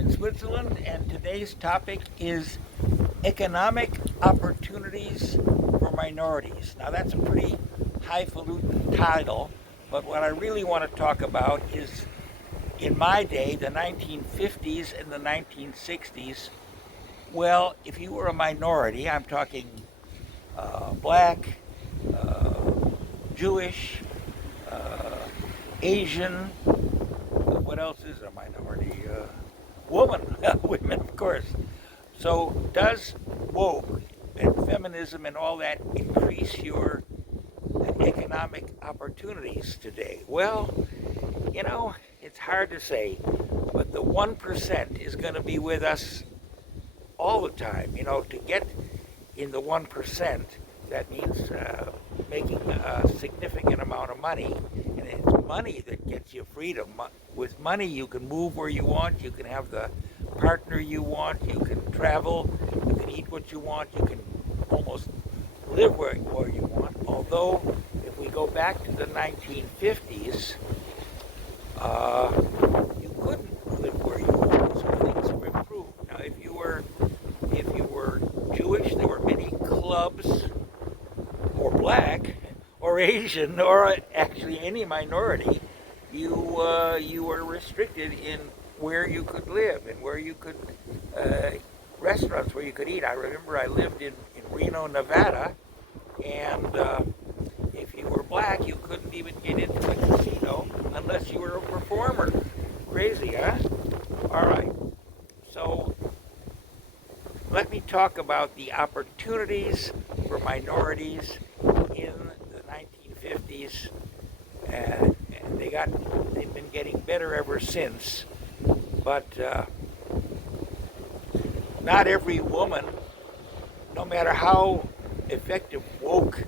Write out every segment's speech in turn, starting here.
in Switzerland, and today's topic is economic opportunities for minorities. Now, that's a pretty highfalutin title, but what I really want to talk about is in my day, the 1950s and the 1960s. Well, if you were a minority, I'm talking black, uh, Jewish, uh, Asian, what else is a minority? Woman, women, of course. So, does woke and feminism and all that increase your economic opportunities today? Well, it's hard to say, but the 1% is going to be with us all the time. To get in the 1%, that means making a significant amount of money, and it's money that gets you freedom. With money, you can move where you want, you can have the partner you want, you can travel, you can eat what you want, you can almost live where you want. Although, if we go back to the 1950s, you couldn't live where you want, so things have improved. Now, if you were Jewish, there were many clubs, or black, or Asian, or actually any minority. You were restricted in where you could live and where you could restaurants where you could eat. I remember I lived in Reno, Nevada, and if you were black, you couldn't even get into a casino unless you were a performer. Crazy, huh? All right. So let me talk about the opportunities for minorities in the 1950s, and they've been getting better ever since. But not every woman, no matter how effective woke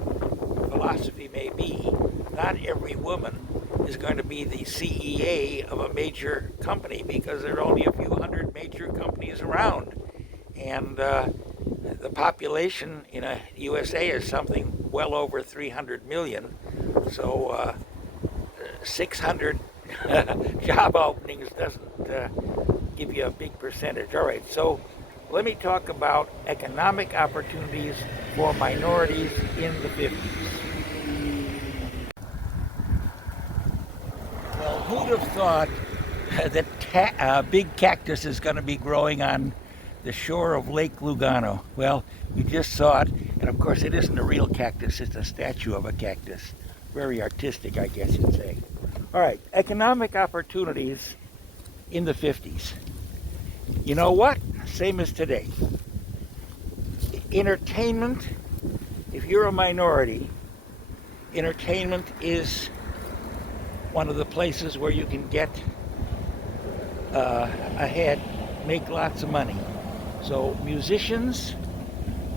philosophy may be, not every woman is going to be the CEA of a major company, because there are only a few hundred major companies around. And the population in the USA is something well over 300 million. So 600 job openings doesn't give you a big percentage. All right, so let me talk about economic opportunities for minorities in the 50s. Well, who'd have thought that big cactus is going to be growing on the shore of Lake Lugano? Well, you just saw it, and of course it isn't a real cactus, it's a statue of a cactus. Very artistic, I guess you'd say. All right, economic opportunities in the 50s. You know what? Same as today. Entertainment, if you're a minority, entertainment is one of the places where you can get ahead, make lots of money. So musicians,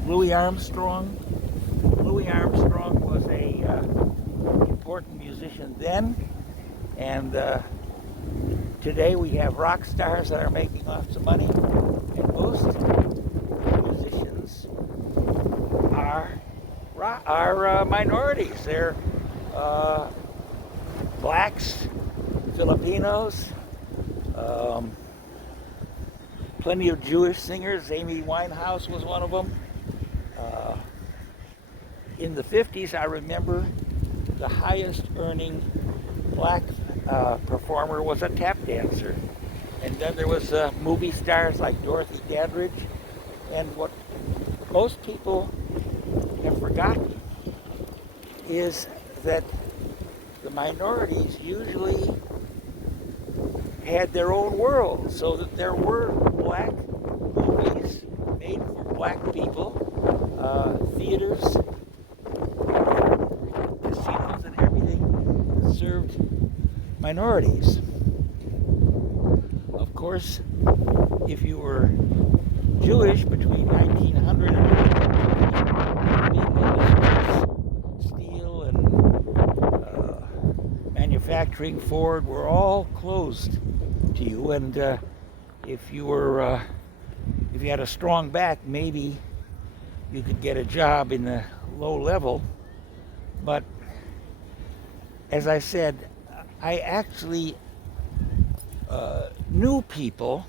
Louis Armstrong was a important musician then, and today we have rock stars that are making lots of money, and most musicians are minorities. They're blacks, Filipinos, plenty of Jewish singers. Amy Winehouse was one of them. In the 50s, I remember the highest earning black performer was a tap dancer. And then there was movie stars like Dorothy Dandridge. And what most people have forgotten is that the minorities usually had their own world, so that there were black movies made for black people, theaters, casinos, and everything that served minorities. Of course, if you were Jewish between 1900 and 1950, steel and manufacturing, Ford, were all closed to you, and if you had a strong back, maybe you could get a job in the low level. But as I said, I actually knew people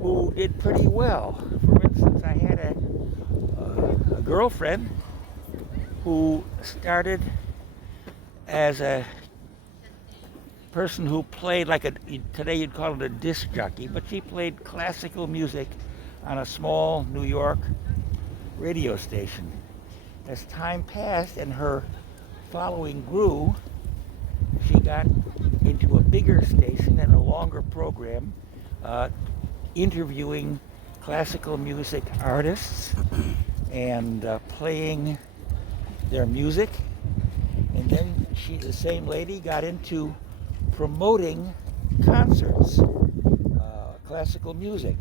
who did pretty well. For instance, I had a girlfriend who started as a person who played like today you'd call it a disc jockey, but she played classical music on a small New York radio station. As time passed and her following grew, she got into a bigger station and a longer program, interviewing classical music artists and playing their music. And then the same lady, got into promoting concerts, classical music.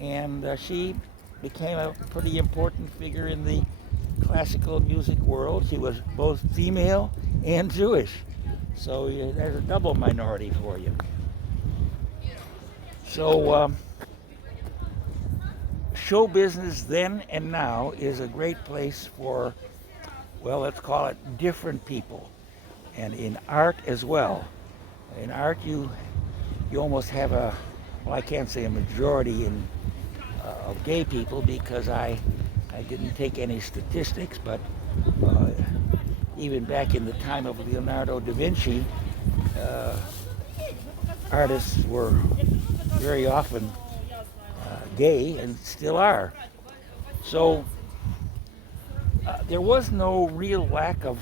And she became a pretty important figure in the classical music world. She was both female and Jewish. So there's a double minority for you. So show business then and now is a great place for, well, let's call it different people. And in art as well. In art you almost have I can't say a majority of gay people, because I didn't take any statistics, but even back in the time of Leonardo da Vinci, artists were very often gay and still are. So there was no real lack of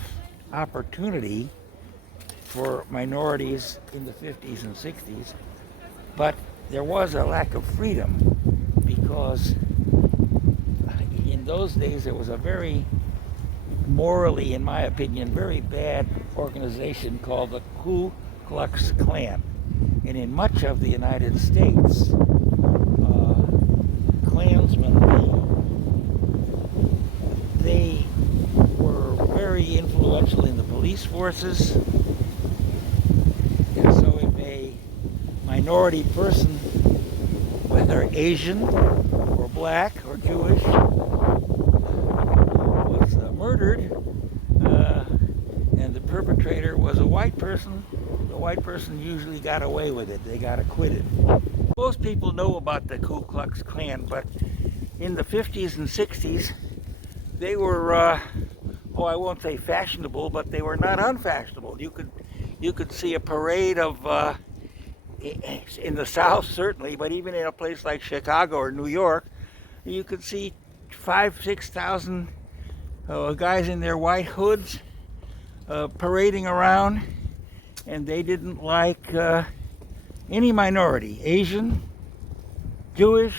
opportunity for minorities in the 50s and 60s, but there was a lack of freedom, because in those days there was a very morally, in my opinion, very bad organization called the Ku Klux Klan. And in much of the United States, Klansmen, they were very influential in the police forces. And so if a minority person, whether Asian or black or Jewish, was murdered, and the perpetrator was a white person, the white person usually got away with it. They got acquitted. Most people know about the Ku Klux Klan, but in the 50s and 60s, they were, I won't say fashionable, but they were not unfashionable. You could see a parade of, in the South certainly, but even in a place like Chicago or New York, you could see 5,000-6,000 guys in their white hoods parading around, and they didn't like any minority, Asian, Jewish,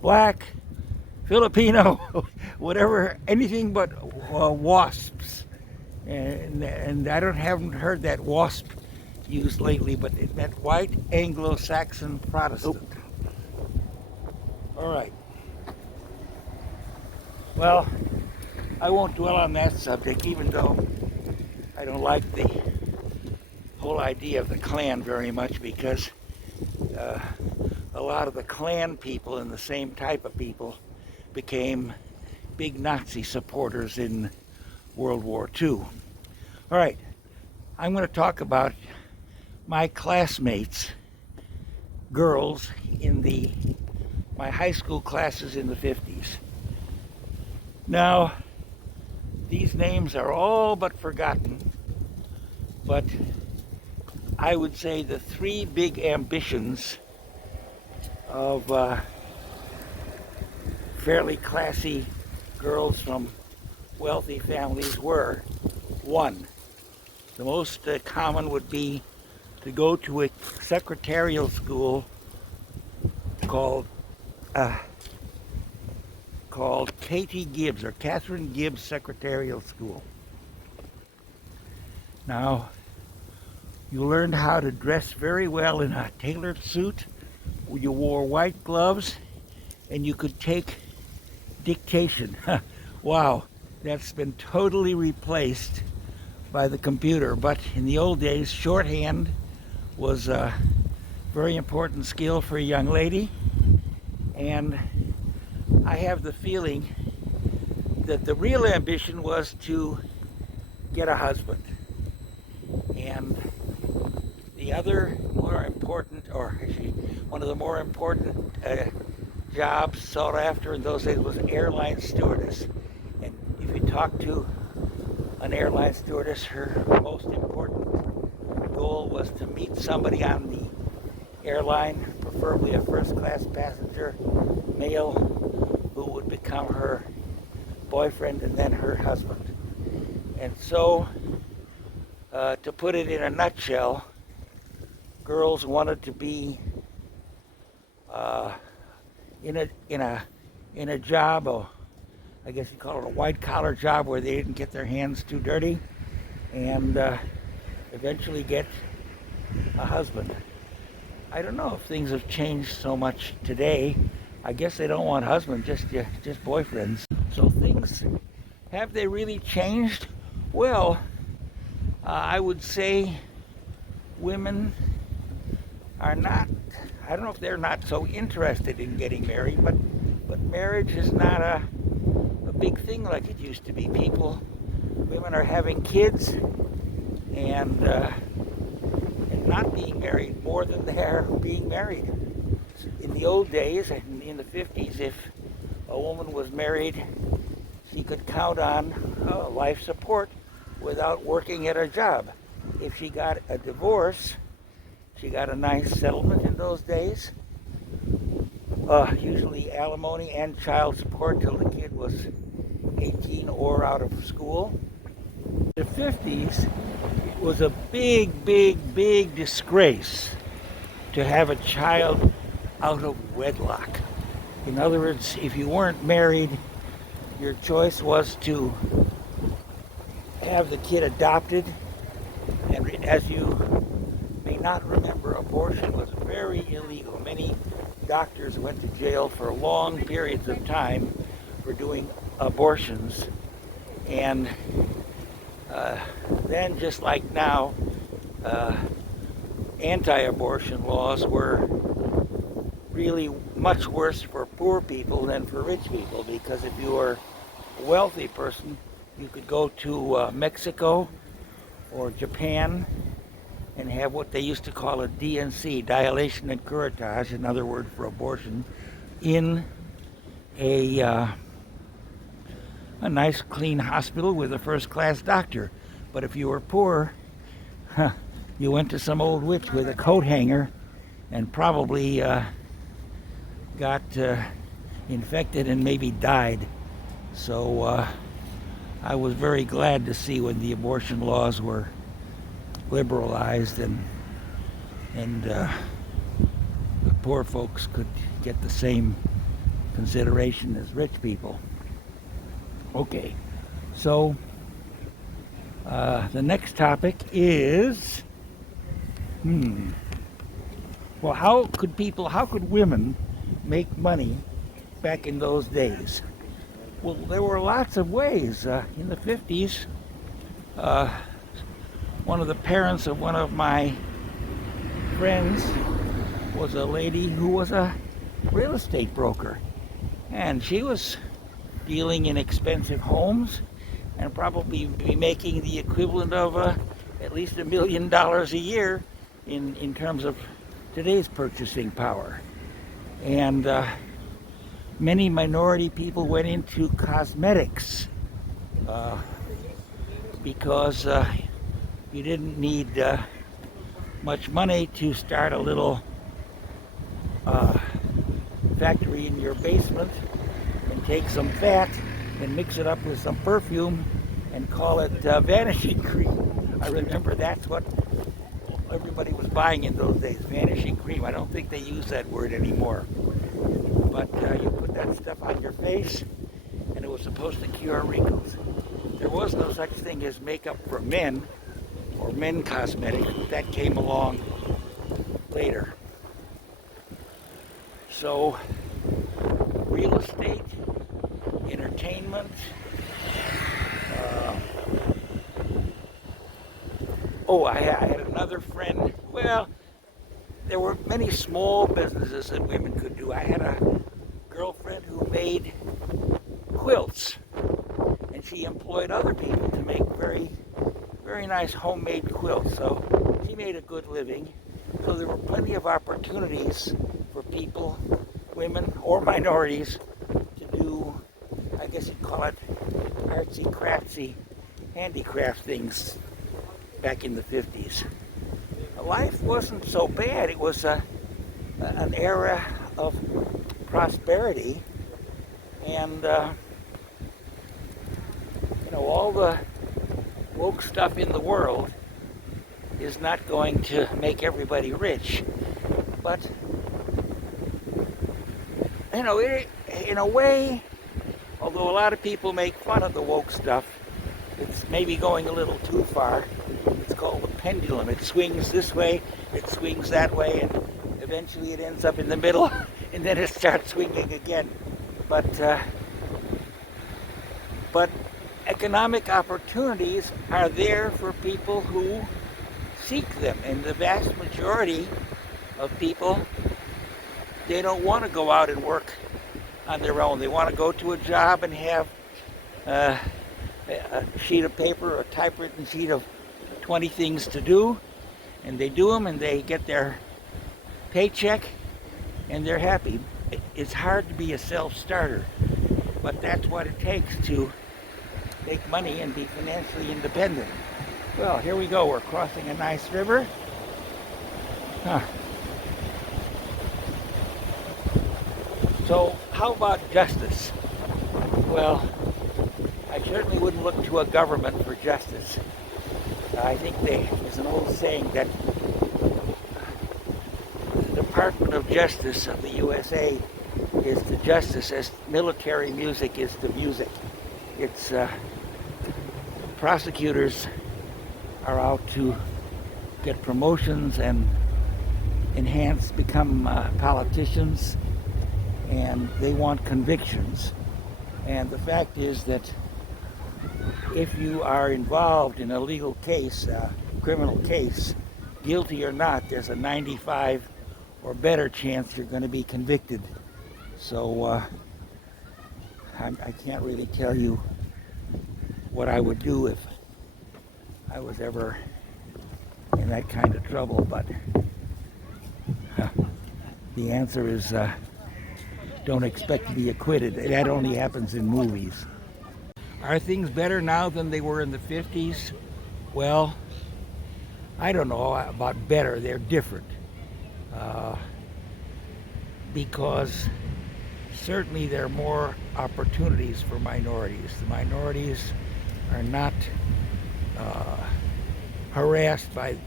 black, Filipino, whatever, anything but wasps. And I haven't heard that wasp used lately, but it meant white Anglo-Saxon Protestant. All right. Well, I won't dwell on that subject, even though I don't like the whole idea of the Klan very much, because a lot of the Klan people and the same type of people became big Nazi supporters in World War II. All right, I'm going to talk about my classmates, girls in my high school classes in the 50s. Now, these names are all but forgotten, but I would say the three big ambitions of fairly classy girls from wealthy families were: one, the most common would be to go to a secretarial school called Katie Gibbs, or Catherine Gibbs Secretarial School. Now, you learned how to dress very well in a tailored suit. You wore white gloves, and you could take dictation. Wow, that's been totally replaced by the computer. But in the old days, shorthand was a very important skill for a young lady. And I have the feeling that the real ambition was to get a husband. And the other, more more important, or actually one of the more important jobs sought after in those days was airline stewardess. And if you talk to an airline stewardess, her most important goal was to meet somebody on the airline, preferably a first-class passenger, male, who would become her boyfriend and then her husband. And so, to put it in a nutshell, girls wanted to be in a job, or I guess you call it a white-collar job, where they didn't get their hands too dirty, and eventually get a husband. I don't know if things have changed so much today. I guess they don't want husbands, just boyfriends. So things, have they really changed? Well, I would say women are not, I don't know if they're not so interested in getting married, but marriage is not a big thing like it used to be. Women are having kids and not being married more than they're being married. In the old days, in the 50s, if a woman was married, she could count on life support without working at her job. If she got a divorce, she got a nice settlement in those days, usually alimony and child support till the kid was 18 or out of school. The 50s was a big disgrace to have a child out of wedlock. In other words, if you weren't married, your choice was to have the kid adopted. And as you may not remember, abortion was very illegal. Many doctors went to jail for long periods of time for doing abortions. And then, just like now, anti-abortion laws were really much worse for poor people than for rich people, because if you were a wealthy person, you could go to Mexico or Japan and have what they used to call a DNC, dilation and curettage, another word for abortion, in a nice clean hospital with a first-class doctor. But if you were poor, you went to some old witch with a coat hanger and probably got infected and maybe died. So I was very glad to see when the abortion laws were liberalized and poor folks could get the same consideration as rich people. Okay, so the next topic is, well, how could women make money back in those days? Well, there were lots of ways. In the 50s, one of the parents of one of my friends was a lady who was a real estate broker, and she was dealing in expensive homes and probably be making the equivalent of at least $1 million a year in terms of today's purchasing power. And many minority people went into cosmetics because you didn't need much money to start a little factory in your basement and take some fat and mix it up with some perfume and call it vanishing cream. I remember that's what everybody was buying in those days, vanishing cream. I don't think they use that word anymore. But you put that stuff on your face and it was supposed to cure wrinkles. There was no such thing as makeup for men or men cosmetics. That came along later. So real estate, entertainment, I had another friend. Well, there were many small businesses that women could do. I had a girlfriend who made quilts, and she employed other people to make very nice homemade quilts. So she made a good living. So there were plenty of opportunities for people, women or minorities, to do, I guess you'd call it, artsy craftsy handicraft things back in the 50s. Life wasn't so bad. It was an era of prosperity, and all the woke stuff in the world is not going to make everybody rich, but in a way, although a lot of people make fun of the woke stuff, it's maybe going a little too far. It's called the pendulum. It swings this way, it swings that way, and eventually it ends up in the middle, and then it starts swinging again. But economic opportunities are there for people who seek them, and the vast majority of people, they don't want to go out and work on their own. They want to go to a job and have a sheet of paper, a typewritten sheet of 20 things to do, and they do them and they get their paycheck and they're happy. It's hard to be a self-starter, but that's what it takes to make money and be financially independent. Well, here we go. We're crossing a nice river. So how about justice? Well, I certainly wouldn't look to a government for justice. I think there's an old saying that the Department of Justice of the USA is to justice as military music is to music. It's prosecutors are out to get promotions and become politicians, and they want convictions. And the fact is that if you are involved in a legal case, a criminal case, guilty or not, there's a 95 or better chance you're going to be convicted. So I can't really tell you what I would do if I was ever in that kind of trouble, but the answer is don't expect to be acquitted. That only happens in movies. Are things better now than they were in the 50s? Well, I don't know about better. They're different. Because certainly there are more opportunities for minorities. The minorities are not harassed by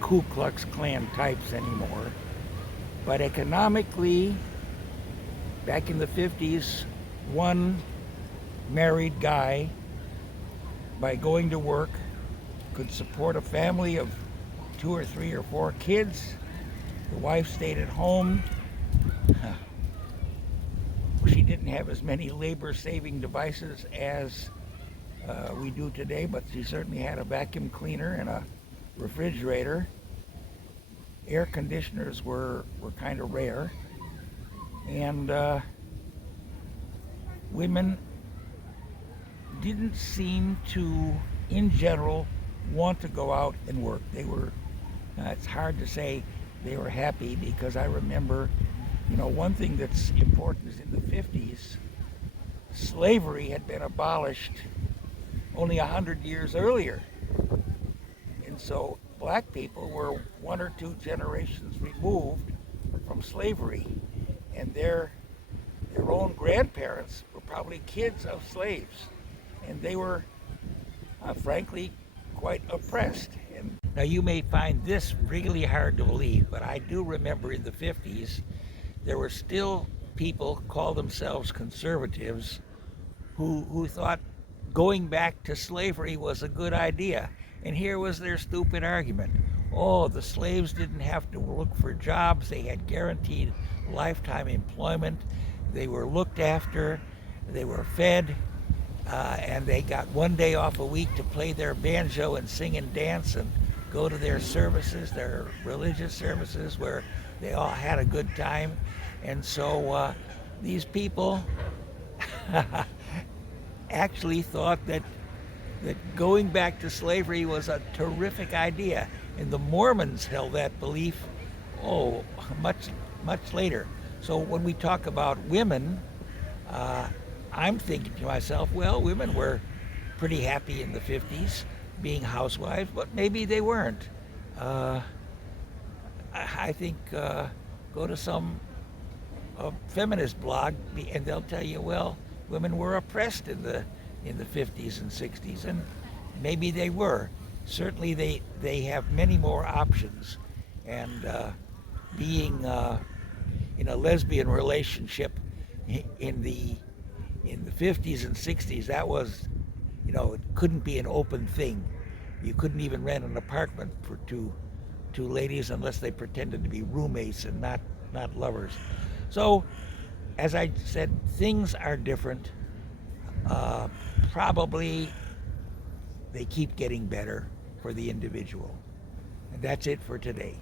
Ku Klux Klan types anymore. But economically, back in the 50s, one married guy, by going to work, could support a family of 2 or 3 or 4 kids. The wife stayed at home. She didn't have as many labor-saving devices as we do today, but she certainly had a vacuum cleaner and a refrigerator. Air conditioners were kind of rare. And women didn't seem to, in general, want to go out and work. They were, it's hard to say they were happy, because I remember, one thing that's important is in the 50s, slavery had been abolished only 100 years earlier. And so black people were 1 or 2 generations removed from slavery. And their own grandparents were probably kids of slaves. And they were, frankly, quite oppressed. And now you may find this really hard to believe, but I do remember in the 50s, there were still people call themselves conservatives who thought going back to slavery was a good idea. And here was their stupid argument. Oh, the slaves didn't have to look for jobs. They had guaranteed lifetime employment. They were looked after. They were fed. And they got 1 day off a week to play their banjo and sing and dance and go to their services, their religious services, where they all had a good time. And so these people actually thought that that going back to slavery was a terrific idea, and the Mormons held that belief, oh, much later. So when we talk about women, uh, I'm thinking to myself, well, women were pretty happy in the 50s being housewives, but maybe they weren't. Uh, I think go to some feminist blog, and they'll tell you, well, women were oppressed in the 50s and 60s, and maybe they were. Certainly, they have many more options, and being in a lesbian relationship in the 50s and 60s, that was, it couldn't be an open thing. You couldn't even rent an apartment for two ladies unless they pretended to be roommates and not lovers. So, as I said, things are different. Uh, Probably they keep getting better for the individual. And that's it for today.